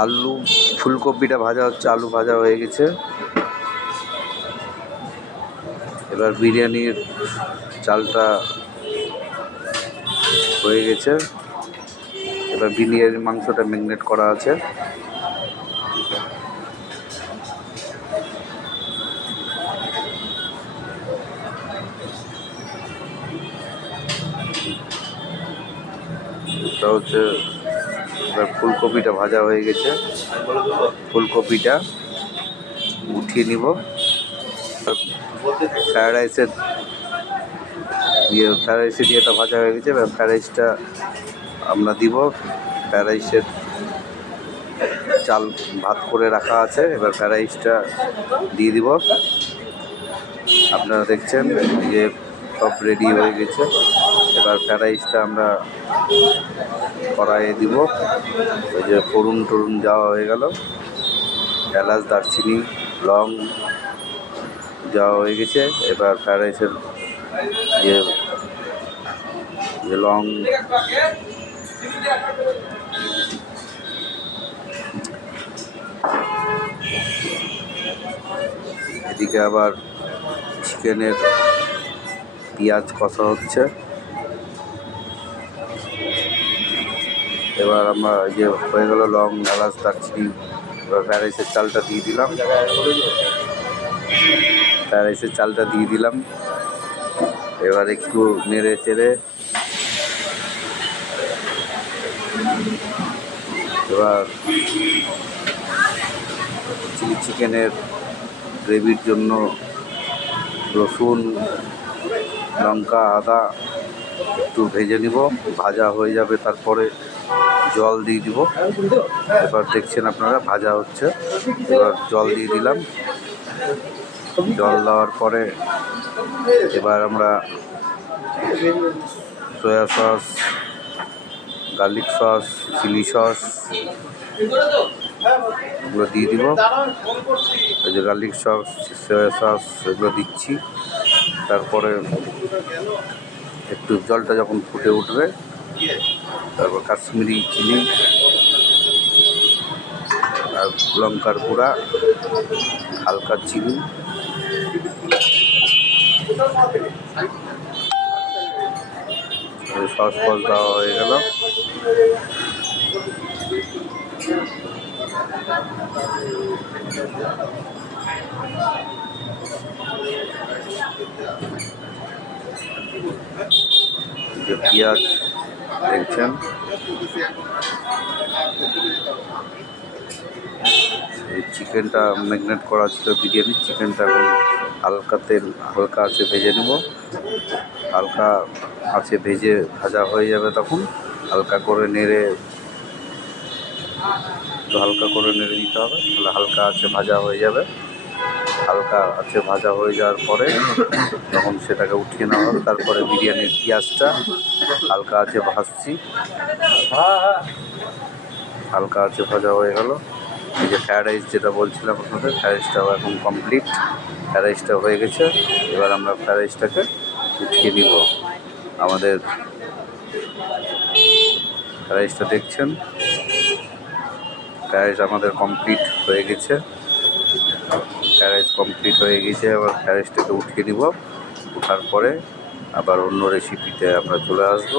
আলু ফুলকপিটা ভাজা হচ্ছে, আলু ভাজা হয়ে গেছে। এবার বিরিয়ানির চালটা হয়ে গেছে। এবার বিরিয়ানির মাংসটা ম্যারিনেট করা আছে। এটা হচ্ছে এবার ফুলকপিটা ভাজা হয়ে গেছে, ফুলকপিটা উঠিয়ে নিব। ফ্রায়েড রাইসের দিয়ে এটা ভাজা হয়ে গেছে। এবার ফ্রায়েড রাইসটা আমরা দিব। ফ্রায়েড রাইসের চাল ভাত করে রাখা আছে, এবার ফ্রায়েড রাইসটা দিয়ে দিব। আপনারা দেখছেন যে সব রেডি হয়ে গেছে। এবার ফ্রায়েড রাইসটা আমরা কড়াইয়ে দিব। ওই যে ফোড়ন টরুন যাওয়া হয়ে গেল, এলাচ দারচিনি লং যাওয়া হয়ে গেছে। এবার ফ্রায়েড রাইসের যে লং এদিকে আবার চিকেনের পেঁয়াজ কষা হচ্ছে। এবার আমরা যে হয়ে গেল লং এলাচ দারচিনি, এবার ফ্রায়েড রাইসের চালটা দিয়ে দিলাম। ফ্রায়েড রাইসের চালটা দিয়ে দিলাম। এবার একটু নেড়ে চেড়ে এবার চিলি চিকেনের গ্রেভির জন্য রসুন লঙ্কা আদা একটু ভেজে নিব। ভাজা হয়ে যাবে, তারপরে জল দিয়ে দিব। এবার দেখছেন আপনারা ভাজা হচ্ছে। এবার জল দিয়ে দিলাম। জল দেওয়ার পরে এবার আমরা soya sauce, garlic sauce, chilli sauce এগুলো দিয়ে দিব। এই যে গার্লিক সস, সয়া সস এগুলো দিচ্ছি। তারপরে একটু জলটা যখন ফুটে উঠবে, তারপর কাশ্মীরি চিলি আর লঙ্কার গুঁড়া, হালকা চিনি, সস ফস দেওয়া হয়ে গেল। যে পেঁয়াজ দেখছেন, এই চিকেনটা ম্যারিনেট করা ছিল বিরিয়ানির চিকেনটা, এখন হালকা তেল হালকা আছে ভেজে নেব। হালকা আছে ভেজে ভাজা হয়ে যাবে, তখন হালকা করে নেড়ে দিতে হবে, তাহলে হালকা আছে ভাজা হয়ে যাবে। হালকা আছে ভাজা হয়ে যাওয়ার পরে তখন সেটাকে উঠিয়ে নেওয়া হবে। তারপরে বিরিয়ানির পেঁয়াজটা হালকা আছে ভাজছি, হালকা আছে ভাজা হয়ে গেল। এই যে ফ্রায়েড রাইস যেটা বলছিলাম আপনাদের, ফ্রায়েড রাইসটাও এখন কমপ্লিট, ফ্রায়েড রাইসটা হয়ে গেছে। এবার আমরা ফ্রায়েড রাইসটাকে উঠিয়ে নিব। আমাদের ফ্রায়েড রাইসটা দেখছেন, ফ্রায়েড রাইস আমাদের কমপ্লিট হয়ে গেছে। ফ্রায়েড রাইস কমপ্লিট হয়ে গেছে। এবার ফ্রায়েড রাইসটাকে উঠিয়ে নিব। ওঠার পরে আবার অন্য রেসিপিতে আমরা চলে আসব।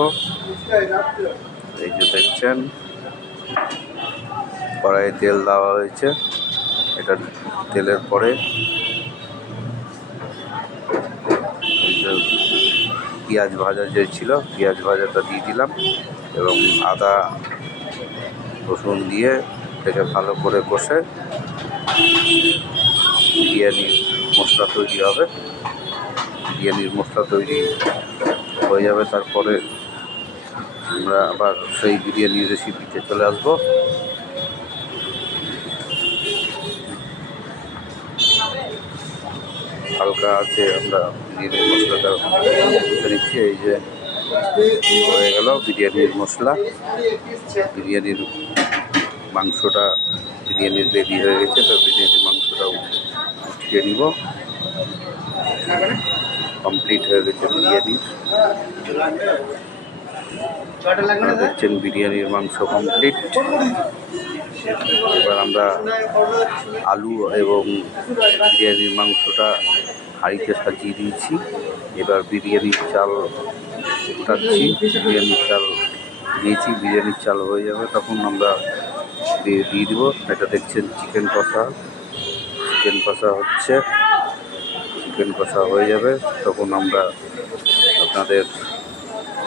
এই যে দেখছেন কড়াইয়ে তেল দেওয়া হয়েছে। এটা তেলের পরে পেঁয়াজ ভাজা যে ছিল, পেঁয়াজ ভাজাটা দিয়ে দিলাম এবং আদা রসুন দিয়ে এটাকে ভালো করে কষে বিরিয়ানির মশলা তৈরি হবে। বিরিয়ানির মশলা তৈরি হয়ে যাবে, তারপরে আমরা আবার সেই বিরিয়ানির রেসিপিতে চলে আসব। হালকা আছে আমরা বিরিয়ানির মশলাটা কষে নিচ্ছি। এই যে হয়ে গেল বিরিয়ানির মশলা, বিরিয়ানির মাংসটা বিরিয়ানির রেডি হয়ে গেছে। তো বিরিয়ানির মাংসটা উঠিয়ে নিব। কমপ্লিট হয়ে গেছে বিরিয়ানি। দেখছেন বিরিয়ানির মাংস কমপ্লিট। এবার আমরা আলু এবং বিরিয়ানির মাংসটা হাঁড়িতে সাজিয়ে দিয়েছি। এবার বিরিয়ানির চাল উঠাচ্ছি। বিরিয়ানির চাল দিয়েছি, বিরিয়ানির চাল হয়ে যাবে তখন আমরা দিয়ে দেবো। এটা দেখছেন চিকেন কষা। চিকেন কষা হচ্ছে, চিকেন কষা হয়ে যাবে তখন আমরা আপনাদের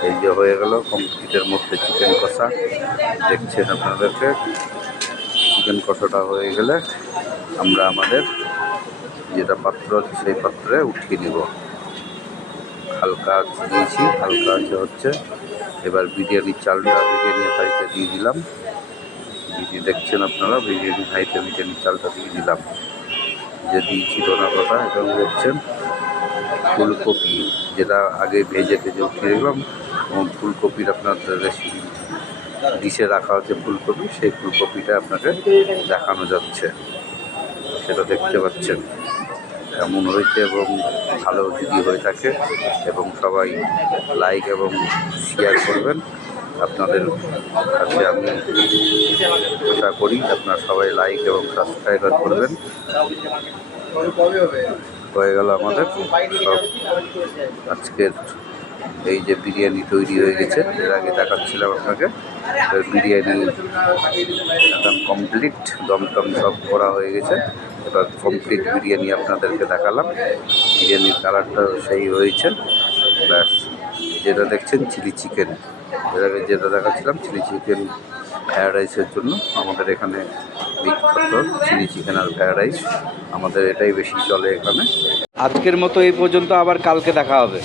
এই যে হয়ে গেল কমপ্লিটের মধ্যে চিকেন কষা দেখছেন আপনাদেরকে। চিকেন কষাটা হয়ে গেলে আমরা আমাদের যেটা পাত্র আছে সেই পাত্রে উঠিয়ে নিব। হালকা আঁচ দিয়েছি, হালকা আঁচে হচ্ছে। এবার বিরিয়ানির চালটা বিরিয়ানির হাঁড়িতে দিয়ে দিলাম। দেখছেন আপনারা বিরিয়ানির হাঁড়িতে বিরিয়ানির চালটা দিয়ে দিলাম। যে দিয়েছি ধনা পাতা এবং দেখছেন ফুলকপি, যেটা আগে ভেজে উঠিয়ে দিলাম। এবং ফুলকপির আপনার রেসিপি ডিশে রাখা হচ্ছে ফুলকপি, সেই ফুলকপিটা আপনাকে দেখানো যাচ্ছে, সেটা দেখতে পাচ্ছেন কেমন হয়েছে। এবং ভালো যদি হয়ে থাকে এবং সবাই লাইক এবং শেয়ার করবেন। আপনাদের কাছে আমি আশা করি আপনারা সবাই লাইক এবং সাবস্ক্রাইবার করবেন। হয়ে গেল আমাদের সব আজকের এই যে বিরিয়ানি তৈরি হয়ে গেছে। এর আগে দেখাচ্ছিলাম আপনাকে বিরিয়ানি একদম কমপ্লিট, দমটম সব করা হয়ে গেছে। এবার কমপ্লিট বিরিয়ানি আপনাদেরকে দেখালাম। বিরিয়ানির কালারটা সেই হয়েছে। ব্যাস, যেটা দেখছেন চিলি চিকেন, এর আগে যেটা দেখাচ্ছিলাম চিলি চিকেন ফ্রায়েড রাইসের জন্য আমাদের এখানে বিখ্যাত চিলি চিকেন আর ফ্রায়েড রাইস, আমাদের এটাই বেশি চলে এখানে। আজকের মতো এই পর্যন্ত, আবার কালকে দেখা হবে।